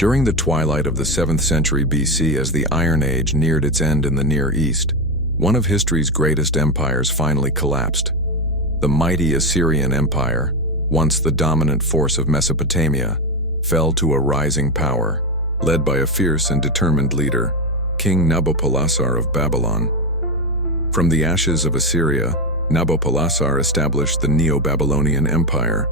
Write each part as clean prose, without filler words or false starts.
During the twilight of the 7th century BC, as the Iron Age neared its end in the Near East, one of history's greatest empires finally collapsed. The mighty Assyrian Empire, once the dominant force of Mesopotamia, fell to a rising power, led by a fierce and determined leader, King Nabopolassar of Babylon. From the ashes of Assyria, Nabopolassar established the Neo-Babylonian Empire.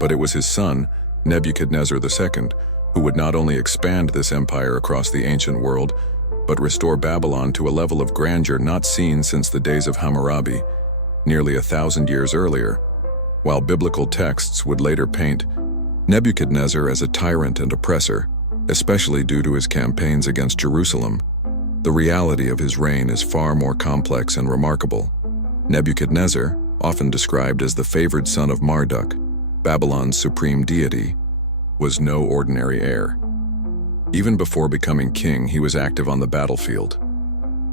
But it was his son, Nebuchadnezzar II, who would not only expand this empire across the ancient world, but restore Babylon to a level of grandeur not seen since the days of Hammurabi, nearly 1,000 years earlier. While biblical texts would later paint Nebuchadnezzar as a tyrant and oppressor, especially due to his campaigns against Jerusalem, the reality of his reign is far more complex and remarkable. Nebuchadnezzar, often described as the favored son of Marduk, Babylon's supreme deity, was no ordinary heir. Even before becoming king, he was active on the battlefield.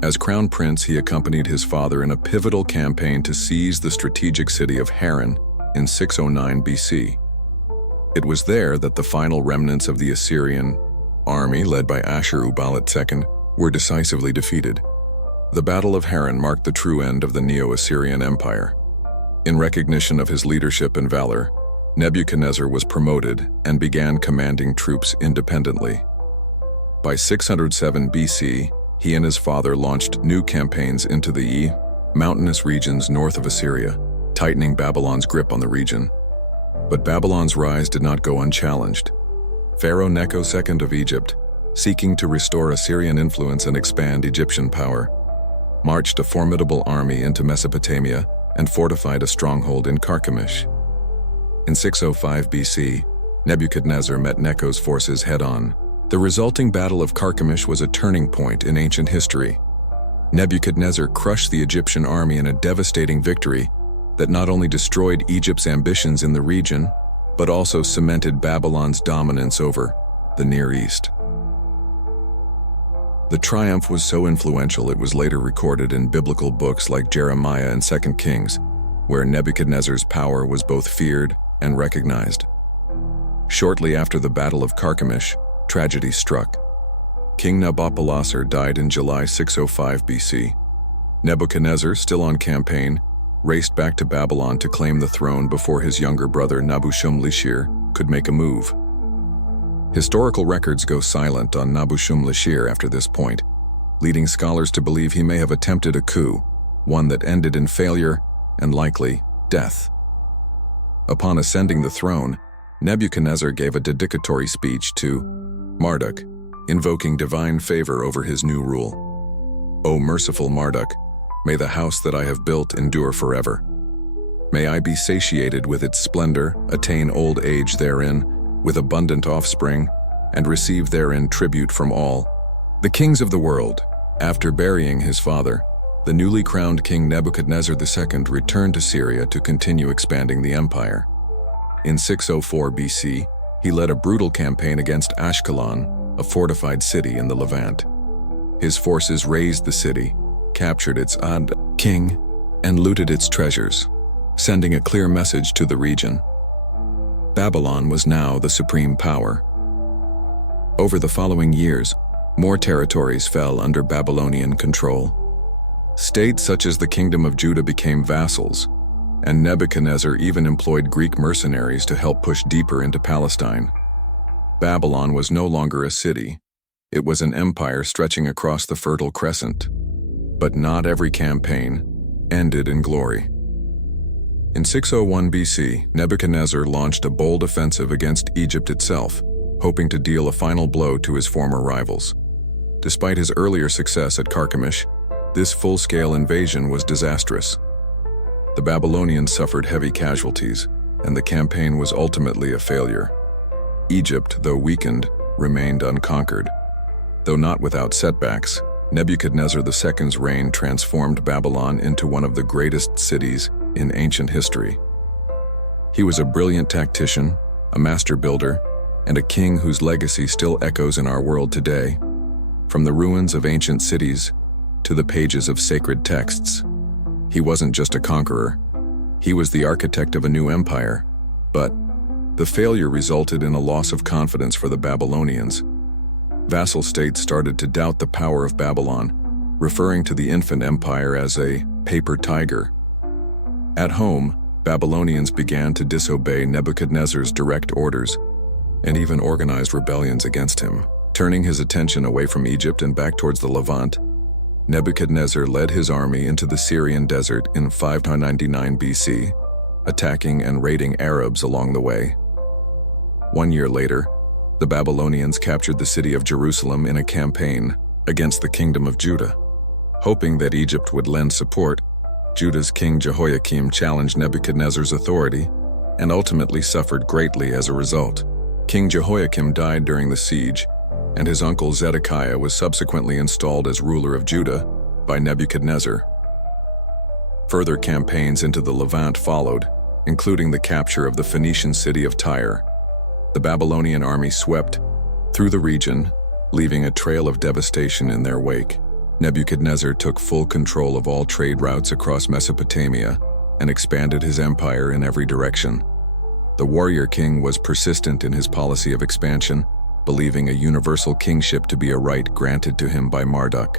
As crown prince, he accompanied his father in a pivotal campaign to seize the strategic city of Haran in 609 BC. It was there that the final remnants of the Assyrian army, led by Ashur-uballit II, were decisively defeated. The Battle of Haran marked the true end of the Neo-Assyrian Empire. In recognition of his leadership and valor, Nebuchadnezzar was promoted and began commanding troops independently. By 607 BC, he and his father launched new campaigns into the mountainous regions north of Assyria, tightening Babylon's grip on the region. But Babylon's rise did not go unchallenged. Pharaoh Necho II of Egypt, seeking to restore Assyrian influence and expand Egyptian power, marched a formidable army into Mesopotamia and fortified a stronghold in Carchemish. In 605 BC, Nebuchadnezzar met Necho's forces head-on. The resulting Battle of Carchemish was a turning point in ancient history. Nebuchadnezzar crushed the Egyptian army in a devastating victory that not only destroyed Egypt's ambitions in the region, but also cemented Babylon's dominance over the Near East. The triumph was so influential it was later recorded in biblical books like Jeremiah and 2 Kings, where Nebuchadnezzar's power was both feared and recognized. Shortly after the Battle of Carchemish, tragedy struck. King Nabopolassar died in July 605 BC. Nebuchadnezzar, still on campaign, raced back to Babylon to claim the throne before his younger brother Nabu-shum-lishir could make a move. Historical records go silent on Nabu-shum-lishir after this point, leading scholars to believe he may have attempted a coup, one that ended in failure and likely death. Upon ascending the throne, Nebuchadnezzar gave a dedicatory speech to Marduk, invoking divine favor over his new rule. "O merciful Marduk, may the house that I have built endure forever. May I be satiated with its splendor, attain old age therein, with abundant offspring, and receive therein tribute from all the kings of the world." After burying his father, the newly crowned King Nebuchadnezzar II returned to Syria to continue expanding the empire. In 604 BC, he led a brutal campaign against Ashkelon, a fortified city in the Levant. His forces razed the city, captured its king, and looted its treasures, sending a clear message to the region. Babylon was now the supreme power. Over the following years, more territories fell under Babylonian control. States such as the Kingdom of Judah became vassals, and Nebuchadnezzar even employed Greek mercenaries to help push deeper into Palestine. Babylon was no longer a city. It was an empire stretching across the Fertile Crescent. But not every campaign ended in glory. In 601 BC, Nebuchadnezzar launched a bold offensive against Egypt itself, hoping to deal a final blow to his former rivals. Despite his earlier success at Carchemish, this full-scale invasion was disastrous. The Babylonians suffered heavy casualties, and the campaign was ultimately a failure. Egypt, though weakened, remained unconquered. Though not without setbacks, Nebuchadnezzar II's reign transformed Babylon into one of the greatest cities in ancient history. He was a brilliant tactician, a master builder, and a king whose legacy still echoes in our world today. From the ruins of ancient cities to the pages of sacred texts, he wasn't just a conqueror. He was the architect of a new empire, but The failure resulted in a loss of confidence for the Babylonians. Vassal states started to doubt the power of Babylon, referring to the infant empire as a paper tiger. At home, Babylonians began to disobey Nebuchadnezzar's direct orders and even organized rebellions against him. Turning his attention away from Egypt and back towards the Levant, Nebuchadnezzar led his army into the Syrian desert in 599 BC, attacking and raiding Arabs along the way. 1 year later, the Babylonians captured the city of Jerusalem in a campaign against the kingdom of Judah. Hoping that Egypt would lend support, Judah's king Jehoiakim challenged Nebuchadnezzar's authority and ultimately suffered greatly as a result. King Jehoiakim died during the siege, and his uncle Zedekiah was subsequently installed as ruler of Judah by Nebuchadnezzar. Further campaigns into the Levant followed, including the capture of the Phoenician city of Tyre. The Babylonian army swept through the region, leaving a trail of devastation in their wake. Nebuchadnezzar took full control of all trade routes across Mesopotamia and expanded his empire in every direction. The warrior king was persistent in his policy of expansion, believing a universal kingship to be a right granted to him by Marduk.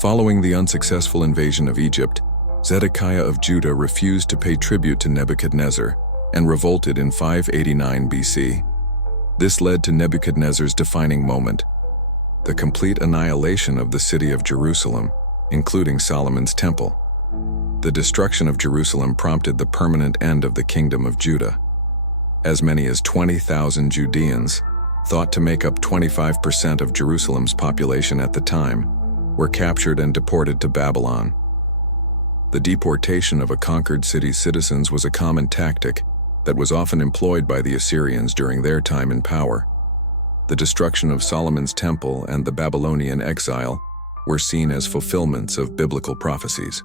Following the unsuccessful invasion of Egypt, Zedekiah of Judah refused to pay tribute to Nebuchadnezzar and revolted in 589 BC. This led to Nebuchadnezzar's defining moment, the complete annihilation of the city of Jerusalem, including Solomon's temple. The destruction of Jerusalem prompted the permanent end of the kingdom of Judah. As many as 20,000 Judeans, thought to make up 25% of Jerusalem's population at the time, were captured and deported to Babylon. The deportation of a conquered city's citizens was a common tactic that was often employed by the Assyrians during their time in power. The destruction of Solomon's temple and the Babylonian exile were seen as fulfillments of biblical prophecies.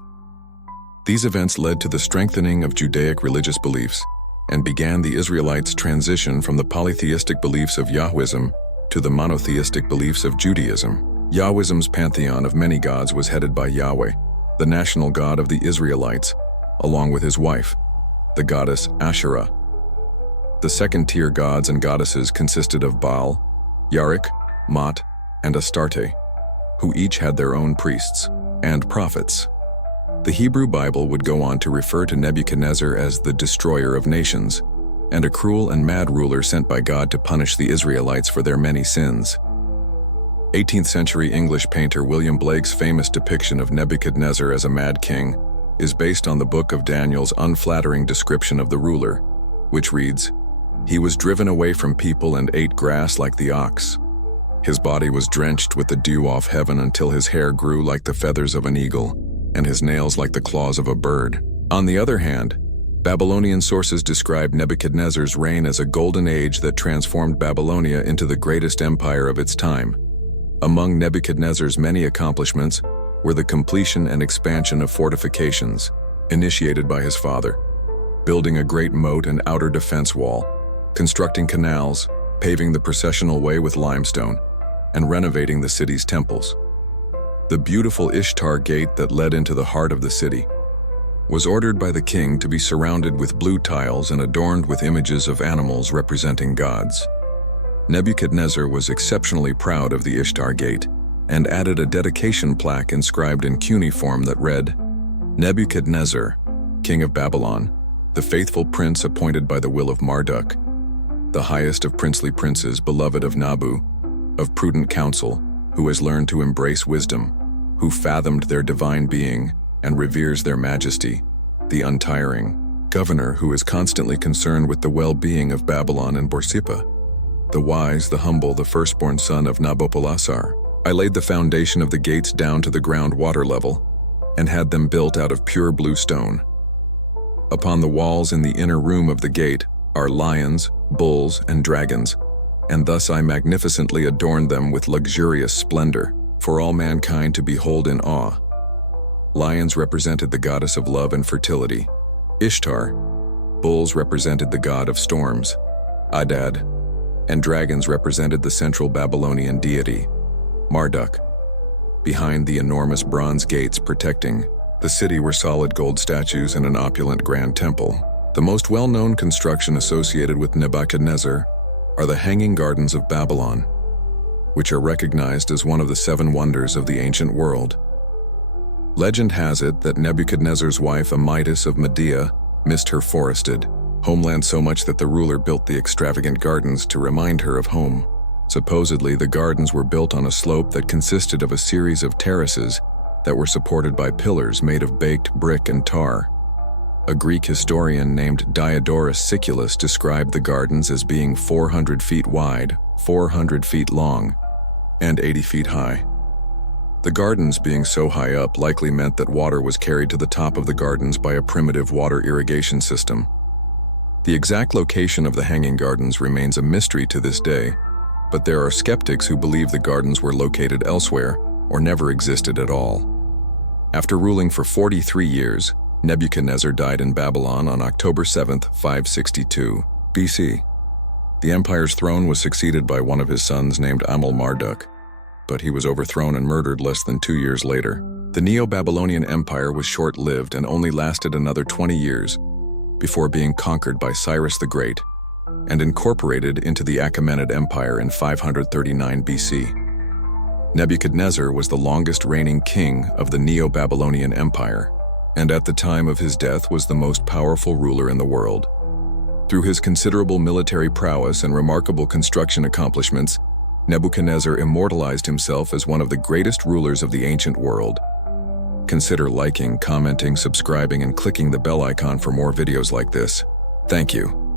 These events led to the strengthening of Judaic religious beliefs and began the Israelites' transition from the polytheistic beliefs of Yahwism to the monotheistic beliefs of Judaism. Yahwism's pantheon of many gods was headed by Yahweh, the national god of the Israelites, along with his wife, the goddess Asherah. The second-tier gods and goddesses consisted of Baal, Yarek, Mot, and Astarte, who each had their own priests and prophets. The Hebrew Bible would go on to refer to Nebuchadnezzar as the destroyer of nations, and a cruel and mad ruler sent by God to punish the Israelites for their many sins. 18th-century English painter William Blake's famous depiction of Nebuchadnezzar as a mad king is based on the book of Daniel's unflattering description of the ruler, which reads, "He was driven away from people and ate grass like the ox. His body was drenched with the dew off heaven until his hair grew like the feathers of an eagle, and his nails like the claws of a bird." On the other hand, Babylonian sources describe Nebuchadnezzar's reign as a golden age that transformed Babylonia into the greatest empire of its time. Among Nebuchadnezzar's many accomplishments were the completion and expansion of fortifications, initiated by his father, building a great moat and outer defense wall, constructing canals, paving the processional way with limestone, and renovating the city's temples. The beautiful Ishtar Gate that led into the heart of the city was ordered by the king to be surrounded with blue tiles and adorned with images of animals representing gods. Nebuchadnezzar was exceptionally proud of the Ishtar Gate and added a dedication plaque inscribed in cuneiform that read, "Nebuchadnezzar, king of Babylon, the faithful prince appointed by the will of Marduk, the highest of princely princes, beloved of Nabu, of prudent counsel, who has learned to embrace wisdom, who fathomed their divine being and reveres their majesty, the untiring governor who is constantly concerned with the well-being of Babylon and Borsippa, the wise, the humble, the firstborn son of Nabopolassar. I laid the foundation of the gates down to the ground water level and had them built out of pure blue stone. Upon the walls in the inner room of the gate are lions, bulls, and dragons, and thus I magnificently adorned them with luxurious splendor, for all mankind to behold in awe. Lions represented the goddess of love and fertility, Ishtar. Bulls represented the god of storms, Adad, and dragons represented the central Babylonian deity, Marduk. Behind the enormous bronze gates protecting the city were solid gold statues and an opulent grand temple, The most well-known construction associated with Nebuchadnezzar are the Hanging Gardens of Babylon, which are recognized as one of the 7 wonders of the ancient world. Legend has it that Nebuchadnezzar's wife Amytis of Media missed her forested homeland so much that the ruler built the extravagant gardens to remind her of home. Supposedly, the gardens were built on a slope that consisted of a series of terraces that were supported by pillars made of baked brick and tar. A Greek historian named Diodorus Siculus described the gardens as being 400 feet wide, 400 feet long, and 80 feet high. The gardens being so high up likely meant that water was carried to the top of the gardens by a primitive water irrigation system. The exact location of the Hanging Gardens remains a mystery to this day, but there are skeptics who believe the gardens were located elsewhere or never existed at all. After ruling for 43 years, Nebuchadnezzar died in Babylon on October 7, 562 BC. The empire's throne was succeeded by one of his sons named Amel-Marduk, but he was overthrown and murdered less than 2 years later. The Neo-Babylonian Empire was short-lived and only lasted another 20 years before being conquered by Cyrus the Great and incorporated into the Achaemenid Empire in 539 BC. Nebuchadnezzar was the longest reigning king of the Neo-Babylonian Empire, and at the time of his death was the most powerful ruler in the world. Through his considerable military prowess and remarkable construction accomplishments, Nebuchadnezzar immortalized himself as one of the greatest rulers of the ancient world. Consider liking, commenting, subscribing, and clicking the bell icon for more videos like this. Thank you.